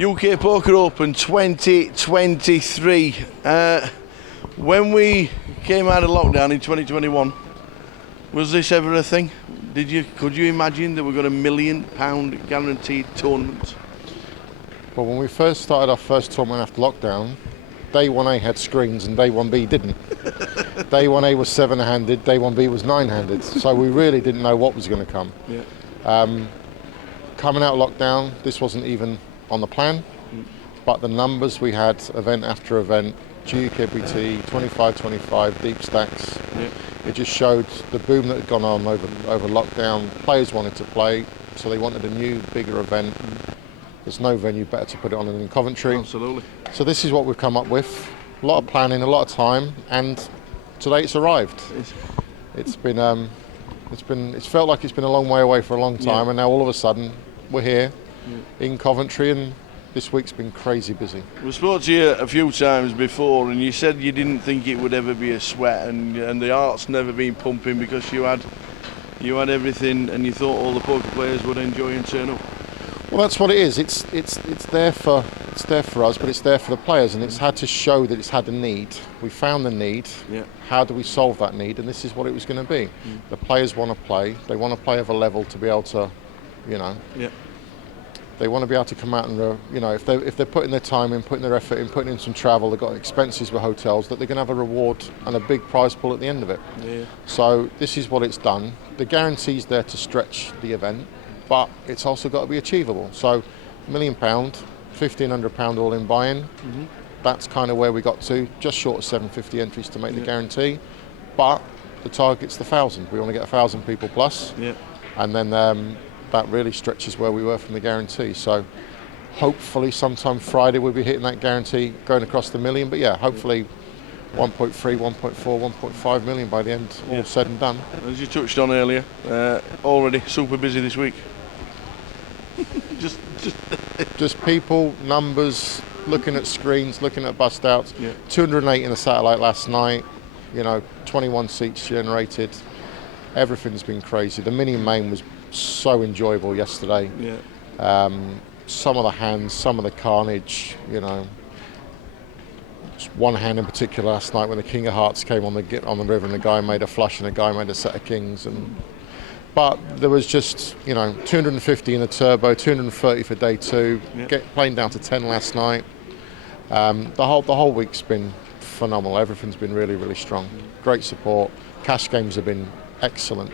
UK Poker Open 2023. When we came out of lockdown in 2021, was this ever a thing? Could you imagine that we got £1 million guaranteed tournament? Well, when we first started our first tournament after lockdown, Day 1A had screens and Day 1B didn't. Day 1A was 7-handed, Day 1B was 9-handed. So we really didn't know what was going to come. Yeah. Coming out of lockdown, this wasn't even on the plan, but the numbers we had, event after event, GUKBT, 25-25, deep stacks, it just showed the boom that had gone on over lockdown. Players wanted to play, so they wanted a new, bigger event. There's no venue better to put it on than in Coventry. Absolutely. So this is what we've come up with. A lot of planning, a lot of time, and today it's arrived. It's felt like it's been a long way away for a long time, and now all of a sudden we're here in Coventry, and this week's been crazy busy. We spoke to you a few times before, and you said you didn't think it would ever be a sweat, and the heart's never been pumping because you had everything, and you thought all the poker players would enjoy and turn up. Well, that's what it is. It's there for us, but it's there for the players, and it's had to show that it's had a need. We found the need. Yeah. How do we solve that need? And this is what it was going to be. The players want to play. They want to play of a level to be able to, They want to be able to come out and, if they're putting their time in, putting their effort in, putting in some travel, they've got expenses with hotels, that they're going to have a reward and a big prize pool at the end of it. Yeah. So this is what it's done. The guarantee's there to stretch the event, but it's also got to be achievable. So £1 million, £1,500 all-in buy-in. That's kind of where we got to, just short of 750 entries to make the guarantee. But the target's the 1,000. We want to get 1,000 people plus. Yeah. And then that really stretches where we were from the guarantee. So hopefully sometime Friday we'll be hitting that guarantee, going across the million. But yeah, hopefully 1.3, 1.4, 1.5 million by the end, all said and done. As you touched on earlier, already super busy this week. just people, numbers, looking at screens, looking at bust outs. 208 in the satellite last night, 21 seats generated. Everything's been crazy. The mini main was so enjoyable yesterday. Some of the hands, some of the carnage, one hand in particular last night when the King of Hearts came on the river and the guy made a flush and the guy made a set of kings. But there was just 250 in the turbo, 230 for day 2, playing down to 10 last night. The whole week's been phenomenal. Everything's been really, really strong. Great support. Cash games have been excellent.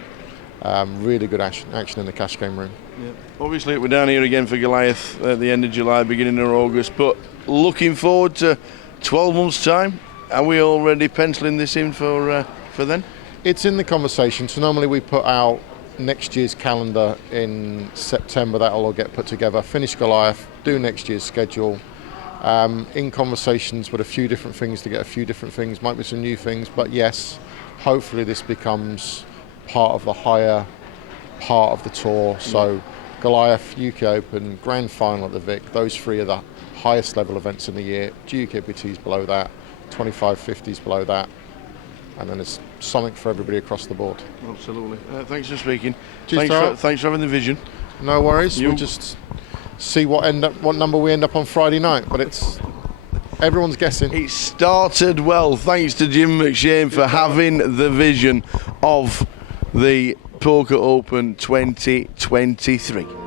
Really good action in the cash game room. Obviously we're down here again for Goliath at the end of July, beginning of August, but looking forward to 12 months time. Are we already penciling this in for then? It's in the conversation. So normally we put out next year's calendar in September. That'll all get put together, finish Goliath, do next year's schedule. In conversations with a few different things to get a few different things, might be some new things, but yes, hopefully this becomes part of the higher part of the tour. So Goliath, UK Open, Grand Final at the Vic, those 3 are the highest level events in the year. GUKBT's below that, 25-50's below that, and then there's something for everybody across the board. Absolutely. Thanks for speaking. Cheers, thanks for having the vision. No worries. We'll just see what number we end up on Friday night, but everyone's guessing. It started well. Thanks to Jim McShane for having the vision of the Poker Open 2023.